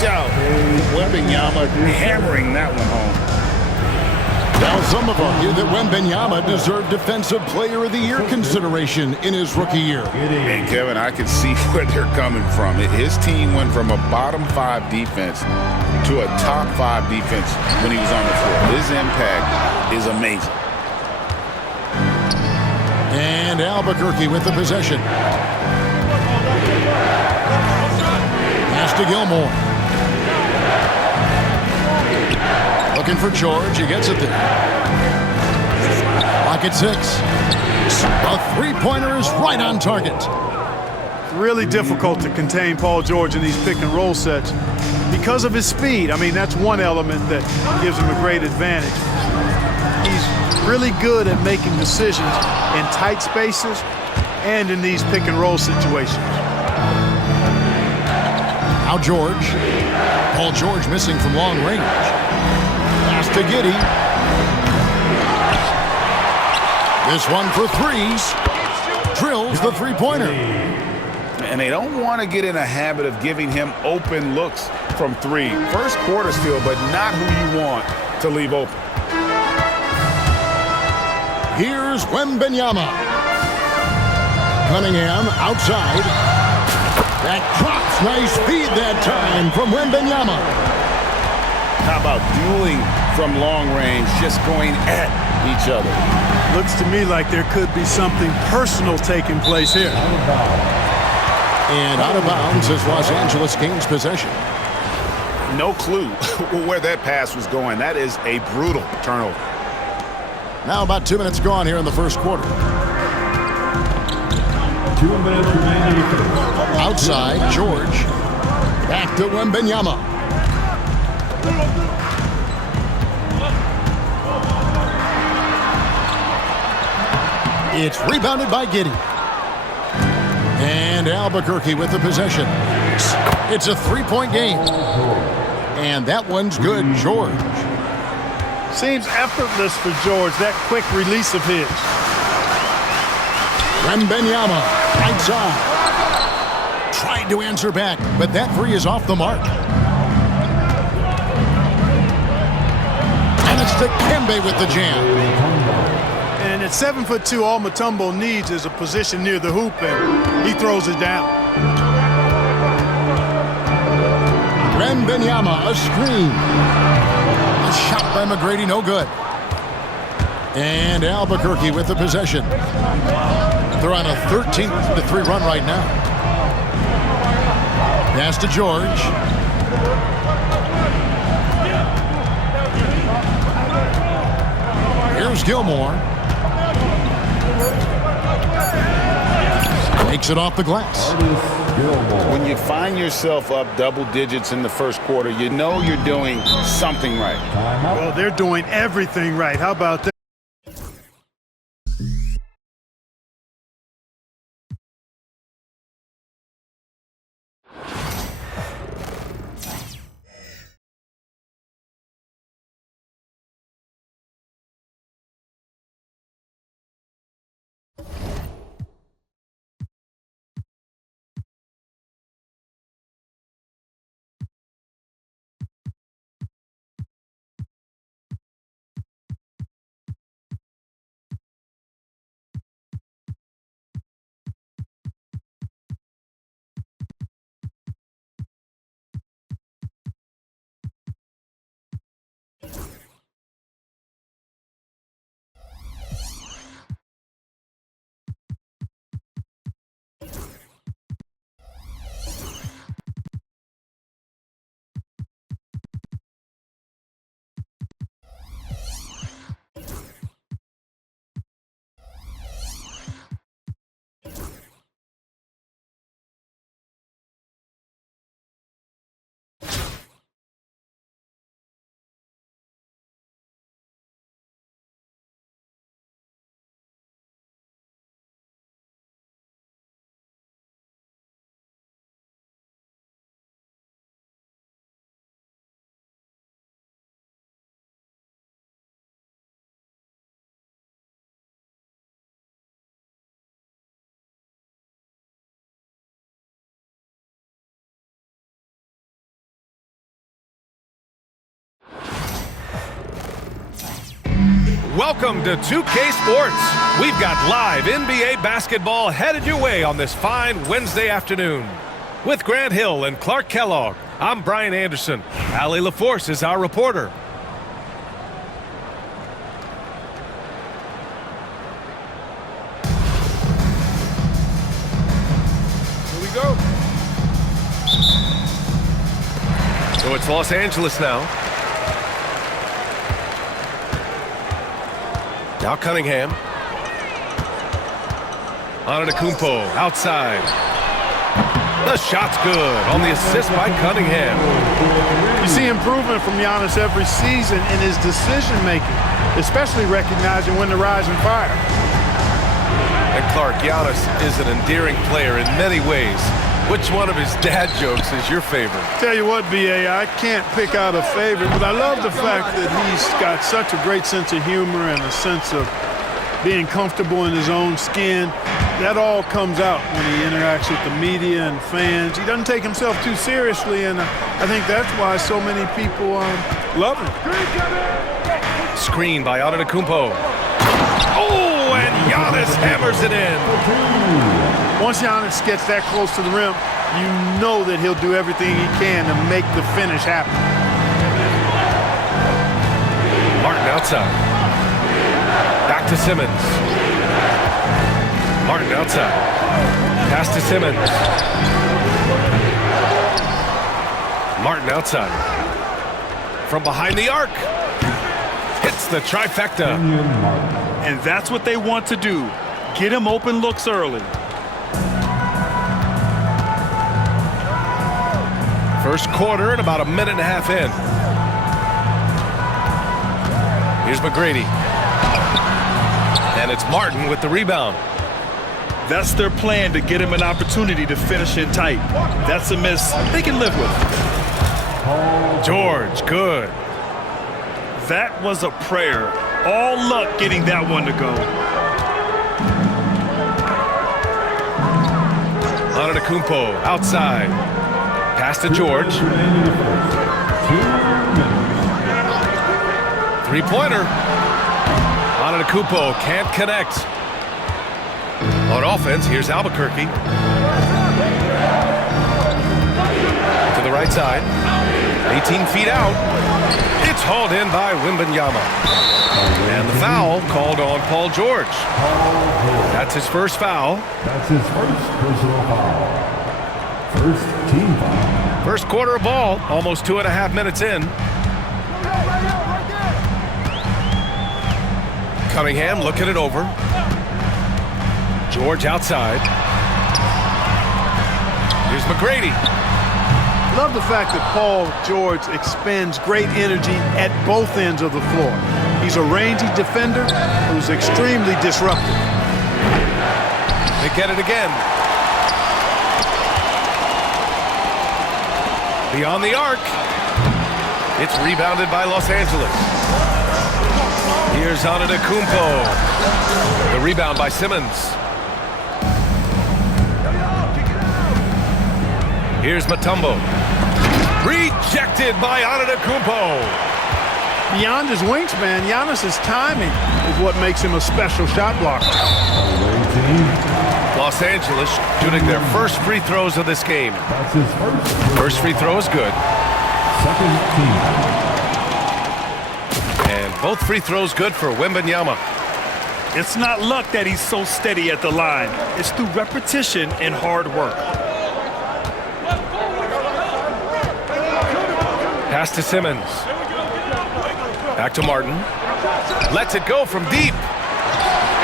Watch out. Wembanyama hammering that one home. Now some have argued that Wembanyama deserved Defensive Player of the Year consideration in his rookie year. And Kevin, I can see where they're coming from. His team went from a bottom 5 defense to a top 5 defense when he was on the floor. His impact is amazing. And Albuquerque with the possession. Pass to Gilmore. Looking for George. He gets it there. Lock at 6. A three-pointer is right on target. It's really difficult to contain Paul George in these pick-and-roll sets because of his speed. I mean, that's one element that gives him a great advantage. He's really good at making decisions in tight spaces and in these pick-and-roll situations. Now George. Paul George missing from long range. Pass to Giddey. This one for threes. Drills the three-pointer. And they don't want to get in a habit of giving him open looks from 3. First quarter still, but not who you want to leave open. Here's Wembanyama. Cunningham outside. That drops. Nice feed that time from Wembanyama. How about dueling from long range, just going at each other? Looks to me like there could be something personal taking place here. And out of bounds as Los Angeles gains possession. No clue where that pass was going. That is a brutal turnover. Now about 2 minutes gone here in the first quarter. 2 minutes remaining. Outside, George. Back to Wembanyama. It's rebounded by Giddey. And Albuquerque with the possession. It's a three-point game. And that one's good, George. Seems effortless for George, that quick release of his. Wembanyama, right side. Tried to answer back, but that three is off the mark. And it's Dikembe with the jam. And at 7'2", all Mutombo needs is a position near the hoop, and he throws it down. Wembanyama, a screen. A shot by McGrady, no good. And Albuquerque with the possession. They're on a 13-3 run right now. Pass to George. Here's Gilmore. Makes it off the glass. When you find yourself up double digits in the first quarter, you know you're doing something right. Well, they're doing everything right. How about that? Welcome to 2K Sports. We've got live NBA basketball headed your way on this fine Wednesday afternoon. With Grant Hill and Clark Kellogg, I'm Brian Anderson. Allie LaForce is our reporter. Here we go. So it's Los Angeles now. Now Cunningham. Antetokounmpo outside. The shot's good on the assist by Cunningham. You see improvement from Giannis every season in his decision-making, especially recognizing when to rise and fire. And Clark, Giannis is an endearing player in many ways. Which one of his dad jokes is your favorite? Tell you what, B.A., I can't pick out a favorite, but I love the fact that he's got such a great sense of humor and a sense of being comfortable in his own skin. That all comes out when he interacts with the media and fans. He doesn't take himself too seriously, and I think that's why so many people love him. Screen by Antetokounmpo. Oh, and Giannis hammers it in. Once Giannis gets that close to the rim, you know that he'll do everything he can to make the finish happen. Martin outside. Back to Simmons. Martin outside. Pass to Simmons. Martin outside. From behind the arc. Hits the trifecta. And that's what they want to do. Get him open looks early. First quarter and about a minute and a half in. Here's McGrady. And it's Martin with the rebound. That's their plan, to get him an opportunity to finish it tight. That's a miss they can live with. George, good. That was a prayer. All luck getting that one to go. Antetokounmpo outside. Pass to George. Three-pointer. Antetokounmpo can't connect. On offense, here's Albuquerque. To the right side. 18 feet out. It's hauled in by Wembanyama. And the foul called on Paul George. That's his first foul. That's his first personal foul. First team foul. First quarter of ball, almost 2.5 minutes in. Cunningham looking it over. George outside. Here's McGrady. Love the fact that Paul George expends great energy at both ends of the floor. He's a rangy defender who's extremely disruptive. They get it again. Beyond the arc. It's rebounded by Los Angeles. Here's Antetokounmpo. The rebound by Simmons. Here's Mutombo. Rejected by Antetokounmpo. Beyond his wingspan, Giannis's timing is what makes him a special shot blocker. Los Angeles shooting their first free throws of this game. That's his first. First free throw is good. Second team. And both free throws good for Wembanyama. It's not luck that he's so steady at the line. It's through repetition and hard work. Pass to Simmons. Back to Martin. Lets it go from deep.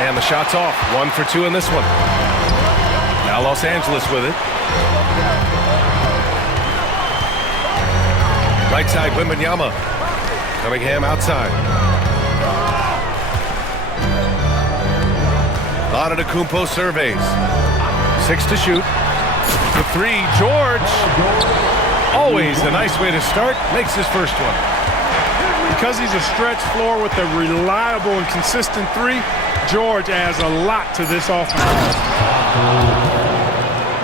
And the shot's off. 1 for 2 in this one. Now Los Angeles with it. Right side, Wembanyama. Cunningham outside. Antetokounmpo surveys. 6 to shoot. The 3, George. Always a nice way to start. Makes his first one. Because he's a stretch floor with a reliable and consistent 3, George adds a lot to this offense.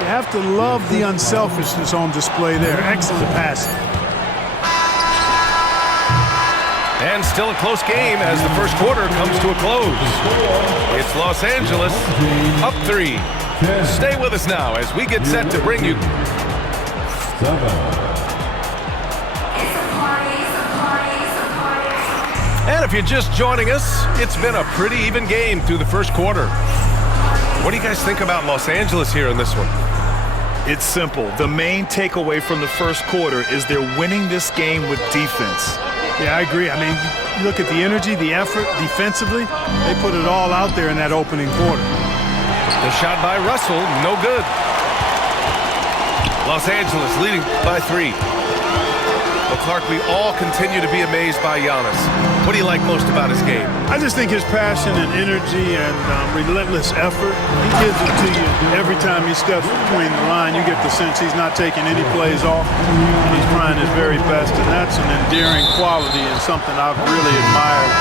You have to love the unselfishness on display there. Excellent passing. And still a close game as the first quarter comes to a close. It's Los Angeles up 3. Stay with us now as we get set to bring you 7. And if you're just joining us, it's been a pretty even game through the first quarter. What do you guys think about Los Angeles here in this one? It's simple. The main takeaway from the first quarter is they're winning this game with defense. Yeah, I agree. I mean, you look at the energy, the effort defensively, they put it all out there in that opening quarter. The shot by Russell, no good. Los Angeles leading by 3. Well, Clark, we all continue to be amazed by Giannis. What do you like most about his game? I just think his passion and energy and relentless effort, he gives it to you every time he steps between the line. You get the sense he's not taking any plays off. He's trying his very best, and that's an endearing quality and something I've really admired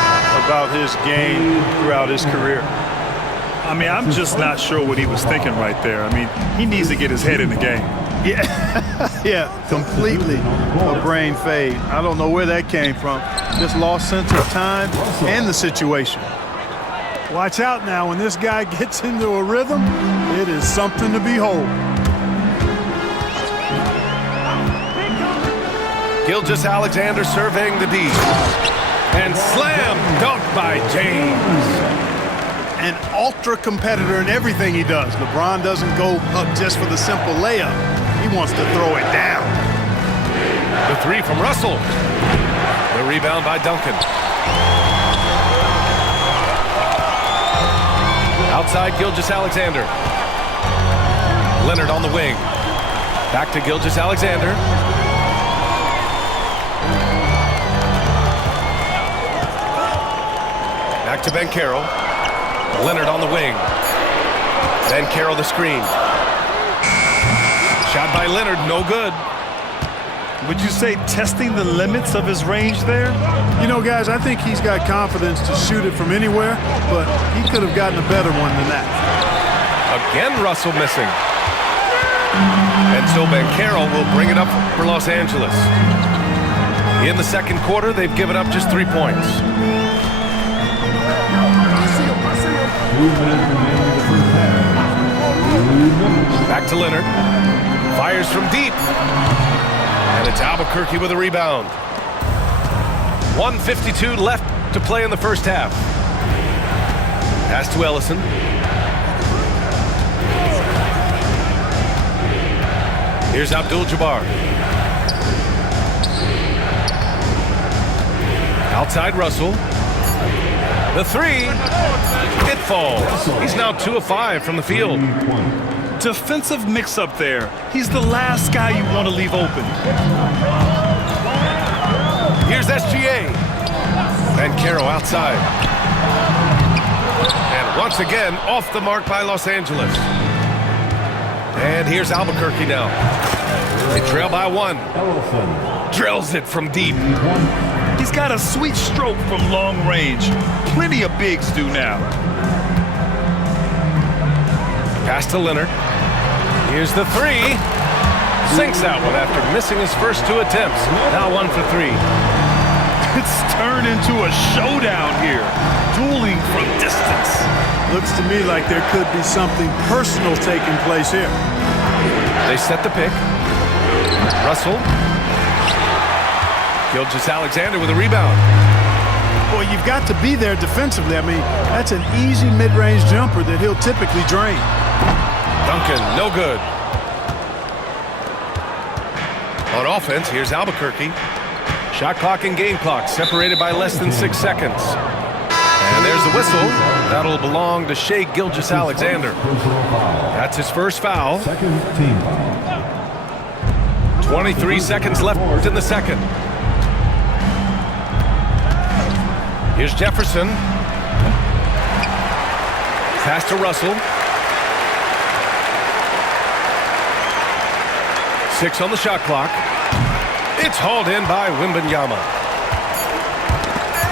about his game throughout his career. I mean, I'm just not sure what he was thinking right there. I mean, he needs to get his head in the game. Yeah, completely a brain fade. I don't know where that came from. Just lost sense of time and the situation. Watch out now. When this guy gets into a rhythm, it is something to behold. Gilgeous-Alexander surveying the D. And slam dunk by James. An ultra competitor in everything he does. LeBron doesn't go up just for the simple layup. He wants to throw it down. The 3 from Russell. The rebound by Duncan. Outside Gilgeous-Alexander. Leonard on the wing. Back to Gilgeous-Alexander. Back to Banchero. Leonard on the wing. Banchero the screen. Shot by Leonard, no good. Would you say testing the limits of his range there? You know, guys, I think he's got confidence to shoot it from anywhere, but he could have gotten a better one than that. Again, Russell missing. And so Banchero will bring it up for Los Angeles. In the second quarter, they've given up just 3 points. 2 minutes remaining in the first half. Back to Leonard. Fires from deep. And it's Albuquerque with a rebound. 1:52 left to play in the first half. Pass to Ellison. Here's Abdul-Jabbar. Outside Russell. The 3. It falls. He's now 2 of 5 from the field. Defensive mix-up there. He's the last guy you want to leave open. Here's SGA. Banchero outside. And once again, off the mark by Los Angeles. And here's Albuquerque now. They trail by 1. Drills it from deep. He's got a sweet stroke from long range. Plenty of bigs do now. Pass to Leonard. Here's the 3. Sinks that one after missing his first 2 attempts. Now 1 for 3. It's turned into a showdown here. Dueling from distance. Looks to me like there could be something personal taking place here. They set the pick. Russell. Gilgeous-Alexander with a rebound. Boy, you've got to be there defensively. I mean, that's an easy mid-range jumper that he'll typically drain. Duncan, no good. On offense, here's Albuquerque. Shot clock and game clock separated by less than 6 seconds. And there's the whistle. That'll belong to Shai Gilgeous-Alexander. That's his first foul. Second team foul. 23 seconds left in the second. Here's Jefferson. Pass to Russell. 6 on the shot clock. It's hauled in by Wembanyama.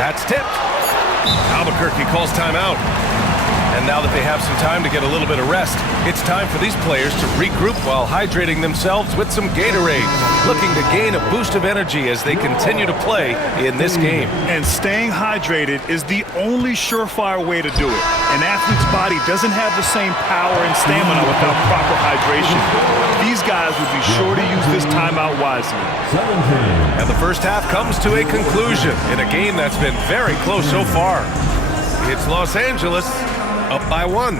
That's tipped. Albuquerque calls timeout. And now that they have some time to get a little bit of rest, it's time for these players to regroup while hydrating themselves with some Gatorade, looking to gain a boost of energy as they continue to play in this game. And staying hydrated is the only surefire way to do it. An athlete's body doesn't have the same power and stamina without proper hydration. These guys would be sure to use this timeout wisely. And the first half comes to a conclusion in a game that's been very close so far. It's Los Angeles up by 1.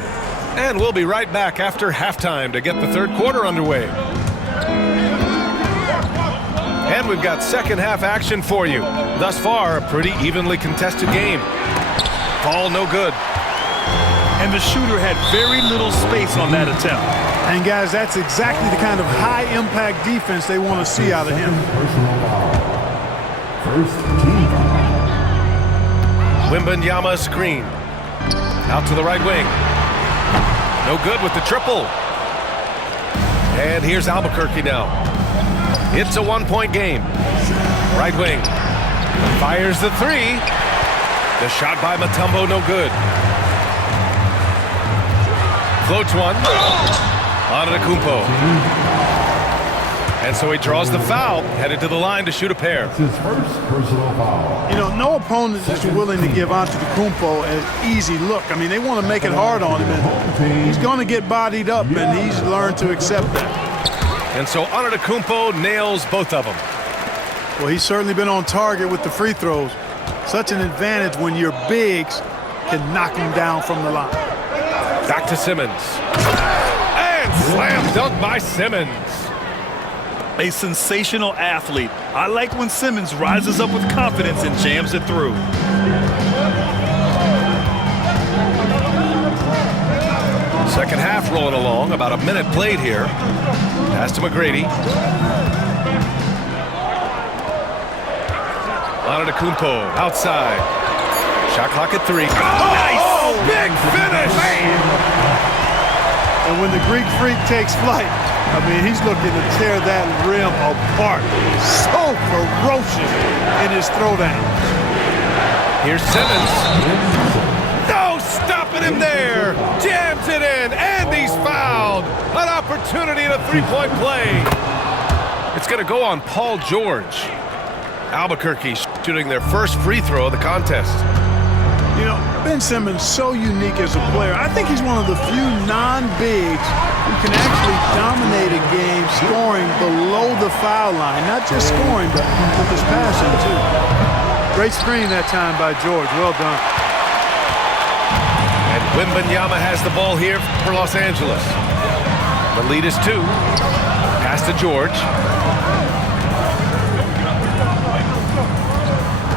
And we'll be right back after halftime to get the third quarter underway. And we've got second half action for you. Thus far, a pretty evenly contested game. Ball no good. And the shooter had very little space on that attempt. And guys, that's exactly the kind of high-impact defense they want to see out of him. First team. Wembanyama screen. Out to the right wing. No good with the triple. And here's Albuquerque now. It's a one-point game. Right wing. Fires the three. The shot by Mutombo, no good. Floats one. Antetokounmpo. And so he draws the foul, headed to the line to shoot a pair. It's his first personal foul. You know, no opponent is willing to give Antetokounmpo an easy look. I mean, they want to make it hard on him, and he's going to get bodied up, and he's learned to accept that. And so Antetokounmpo nails both of them. Well, he's certainly been on target with the free throws. Such an advantage when your bigs can knock him down from the line. Back to Simmons. And slam dunk by Simmons. A sensational athlete. I like when Simmons rises up with confidence and jams it through. Second half rolling along, about a minute played here. Pass to McGrady. Antetokounmpo outside. Shot clock at 3. Nice! Oh, big finish! And when the Greek Freak takes flight, I mean, he's looking to tear that rim apart. So ferocious in his throwdown. Here's Simmons. No, stopping him there. Jams it in, and he's fouled. An opportunity at a three-point play. It's going to go on Paul George. Albuquerque shooting their first free throw of the contest. You know, Ben Simmons so unique as a player. I think he's one of the few non-bigs who can actually dominate a game scoring below the foul line. Not just scoring, but with his passing, too. Great screen that time by George. Well done. And Wembanyama has the ball here for Los Angeles. The lead is 2. Pass to George.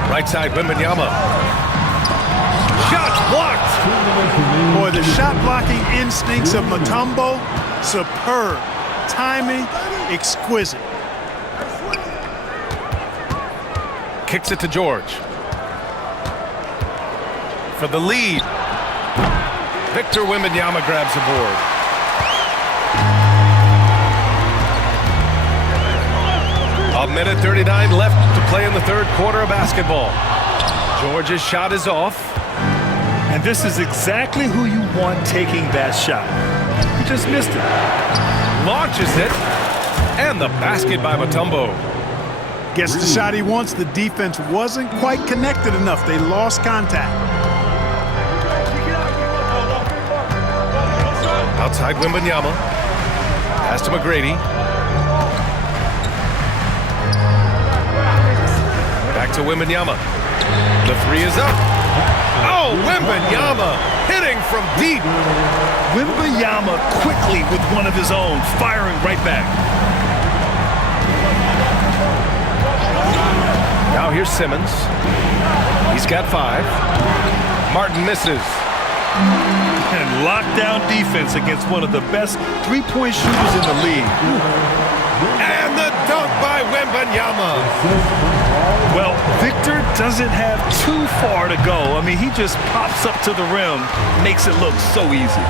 Right side, Wembanyama. Shots blocked. Boy, the shot blocking instincts of Mutombo, superb. Timing, exquisite. Kicks it to George. For the lead. Victor Wembanyama grabs the board. A minute 39 left to play in the third quarter of basketball. George's shot is off. And this is exactly who you want taking that shot. He just missed it. Launches it. And the basket by Mutombo. Gets the shot he wants. The defense wasn't quite connected enough. They lost contact. Outside Wembanyama. Pass to McGrady. Back to Wembanyama. The three is up. Oh, Wembanyama hitting from deep. Wembanyama quickly with one of his own, firing right back. Now here's Simmons. He's got 5. Martin misses. And lockdown defense against one of the best three-point shooters in the league. And the dunk by Wembanyama. Well, Victor doesn't have too far to go. I mean, he just pops up to the rim, makes it look so easy.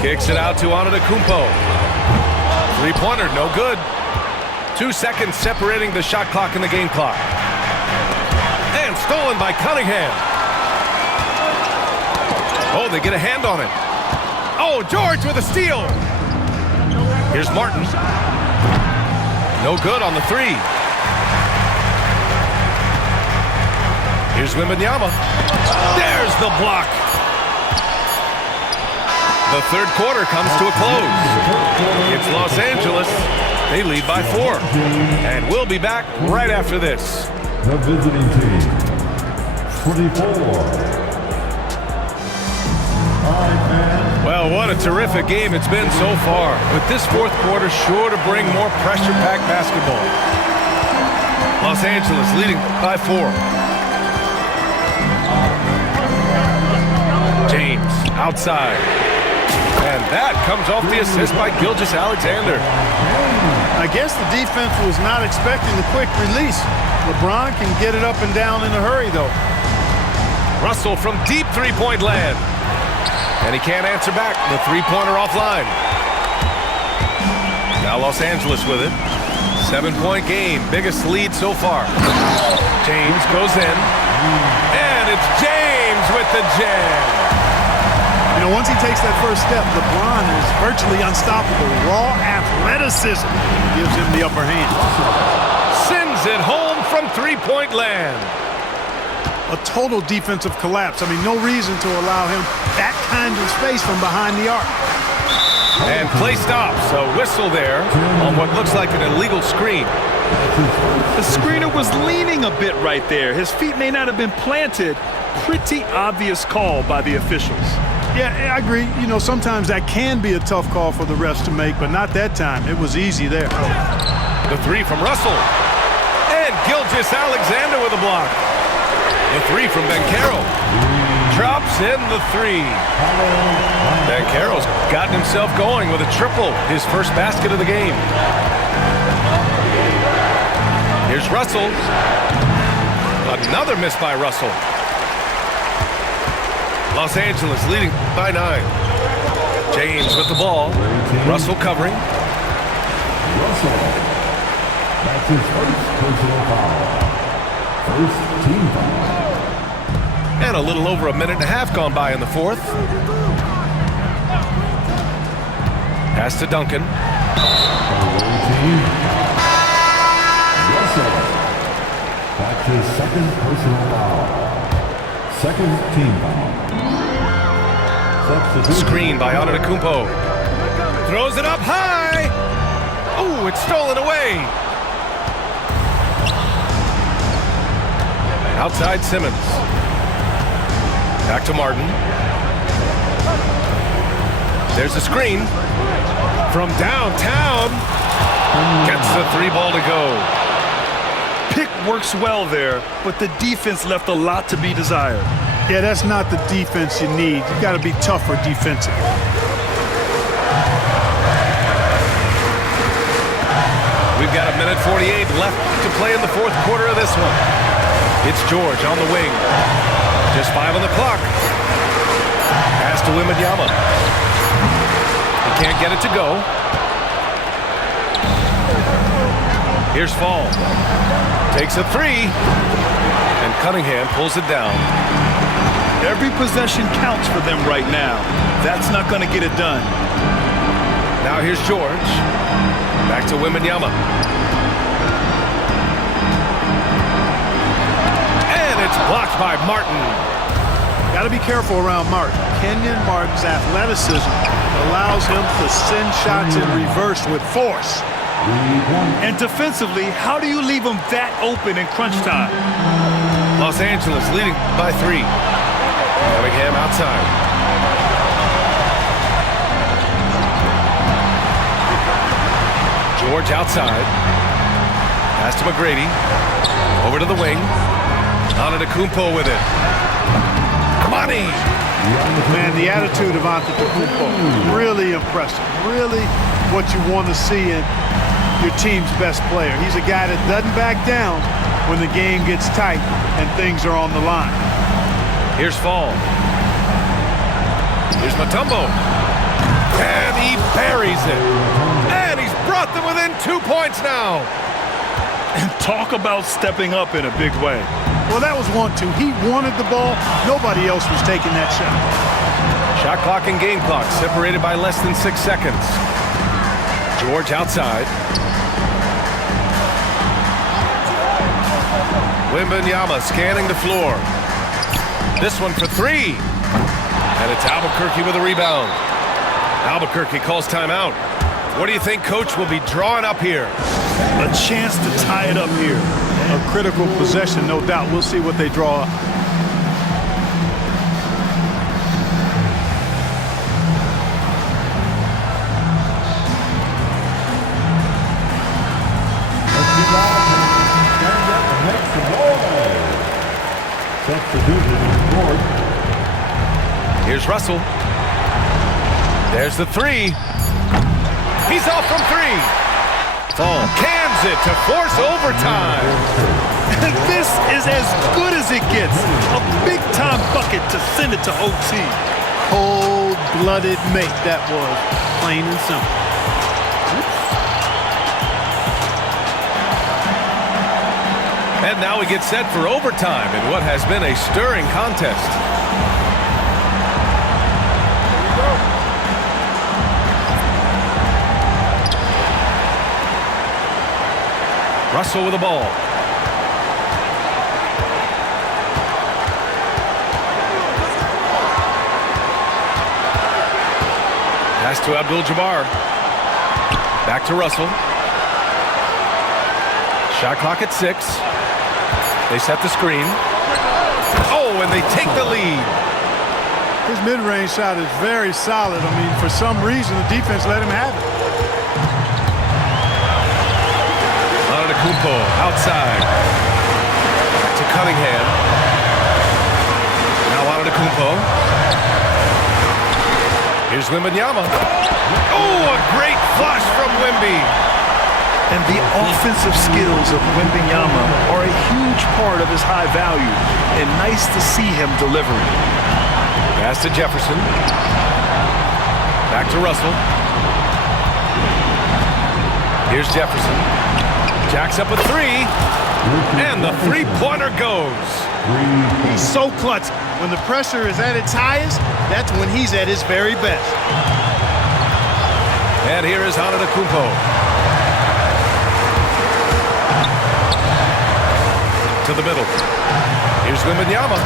Kicks it out to Antetokounmpo. Three-pointer, no good. 2 seconds separating the shot clock and the game clock. And stolen by Cunningham. Oh, they get a hand on it. Oh, George with a steal. Here's Martin. No good on the three. Here's Wembanyama. There's the block. The third quarter comes to a close. It's Los Angeles. They lead by 4. And we'll be back right after this. The visiting team, 24. Well, what a terrific game it's been so far. With this fourth quarter sure to bring more pressure-packed basketball. Los Angeles leading by 4. James outside. And that comes off the assist by Gilgeous-Alexander. I guess the defense was not expecting the quick release. LeBron can get it up and down in a hurry, though. Russell from deep three-point land. And he can't answer back. The three-pointer offline. Now Los Angeles with it. 7-point game. Biggest lead so far. James goes in. And it's James with the jam. You know, once he takes that first step, LeBron is virtually unstoppable. Raw athleticism gives him the upper hand. Sends it home from three-point land. A total defensive collapse. I mean, no reason to allow him that kind of space from behind the arc. And play stops. A whistle there on what looks like an illegal screen. The screener was leaning a bit right there. His feet may not have been planted. Pretty obvious call by the officials. Yeah, I agree. You know, sometimes that can be a tough call for the refs to make, but not that time. It was easy there. The three from Russell. And Gilgeous-Alexander with a block. The three from Banchero. Drops in the three. Banchero's gotten himself going with a triple. His first basket of the game. Here's Russell. Another miss by Russell. Los Angeles leading by 9. James with the ball. Russell covering. Russell. That's his first personal foul. First team foul. And a little over a minute and a half gone by in the fourth. Pass to Duncan. Russell. That's his second personal foul. Second team foul. Screen by Antetokounmpo. Throws it up high. Oh, it's stolen away. Outside Simmons. Back to Martin. There's a screen from downtown. Gets the three ball to go. Pick works well there, but the defense left a lot to be desired. Yeah, that's not the defense you need. You got to be tougher defensively. We've got a minute 48 left to play in the fourth quarter of this one. It's George on the wing. Just 5 on the clock. Pass to Wembanyama. He can't get it to go. Here's Fall. Takes a three. And Cunningham pulls it down. Every possession counts for them right now. That's not going to get it done. Now here's George. Back to Wembanyama. And it's blocked by Martin. Got to be careful around Martin. Kenyon Martin's athleticism allows him to send shots in reverse with force. And defensively, how do you leave them that open in crunch time? Los Angeles leading by 3. Cunningham outside. George outside. Pass to McGrady. Over to the wing. Antetokounmpo with it. Money. Man, the attitude of Antetokounmpo, really impressive. Really what you want to see in your team's best player. He's a guy that doesn't back down when the game gets tight and things are on the line. Here's Fall. Here's Mutombo. And he buries it. And he's brought them within 2 points now. And talk about stepping up in a big way. Well, that was 1-2. He wanted the ball. Nobody else was taking that shot. Shot clock and game clock separated by less than 6 seconds. George outside. Wembanyama scanning the floor. This one for three. And it's Albuquerque with a rebound. Albuquerque calls timeout. What do you think Coach will be drawing up here? A chance to tie it up here. A critical possession, no doubt. We'll see what they draw up. Here's Russell. There's the three. He's off from three. Fall cans it to force overtime. This is as good as it gets. A big-time bucket to send it to OT. Cold-blooded make that was, plain and simple. And now we get set for overtime in what has been a stirring contest. Russell with the ball. Pass to Abdul-Jabbar. Back to Russell. Shot clock at 6. They set the screen. Oh, and they take the lead. His mid-range shot is very solid. I mean, for some reason, the defense let him have it. Kumpo outside to Cunningham. Now on to Kumpo. Here's Wembanyama. Oh, a great flush from Wemby. And the offensive skills of Wembanyama are a huge part of his high value. And nice to see him delivering. Pass to Jefferson. Back to Russell. Here's Jefferson. Jacks up a three, and the three-pointer goes. He's so clutch. When the pressure is at its highest, that's when he's at his very best. And here is Antetokounmpo. To the middle. Here's Wembanyama.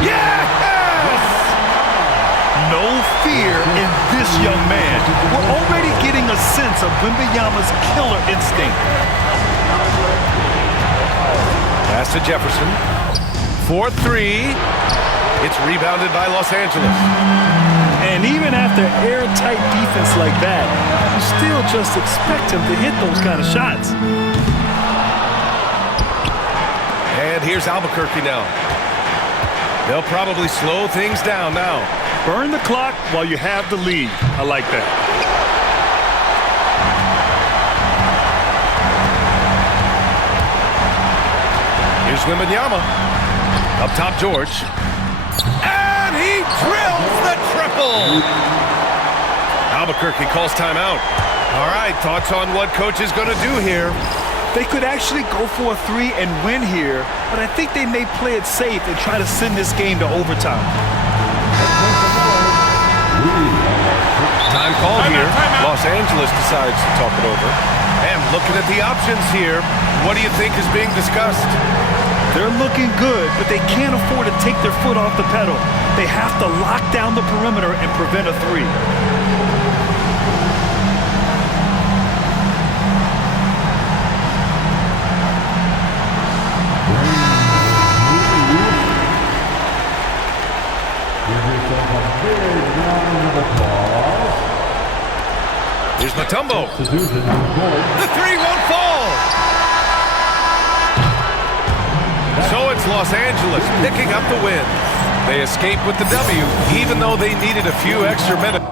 Yes! No fear in this young man. We're already getting a sense of Wembanyama's killer instinct. Pass to Jefferson. 4-3. It's rebounded by Los Angeles. And even after airtight defense like that, you still just expect him to hit those kind of shots. And here's Albuquerque now. They'll probably slow things down now. Burn the clock while you have the lead. I like that. Here's Wembanyama. Up top, George. And he drills the triple. Albuquerque calls timeout. All right, thoughts on what Coach is going to do here? They could actually go for a three and win here, but I think they may play it safe and try to send this game to overtime. Time called here. Los Angeles decides to talk it over. And looking at the options here, what do you think is being discussed? They're looking good, but they can't afford to take their foot off the pedal. They have to lock down the perimeter and prevent a three. Here's Mutombo. The three won't fall. So it's Los Angeles picking up the win. They escape with the W, even though they needed a few extra minutes.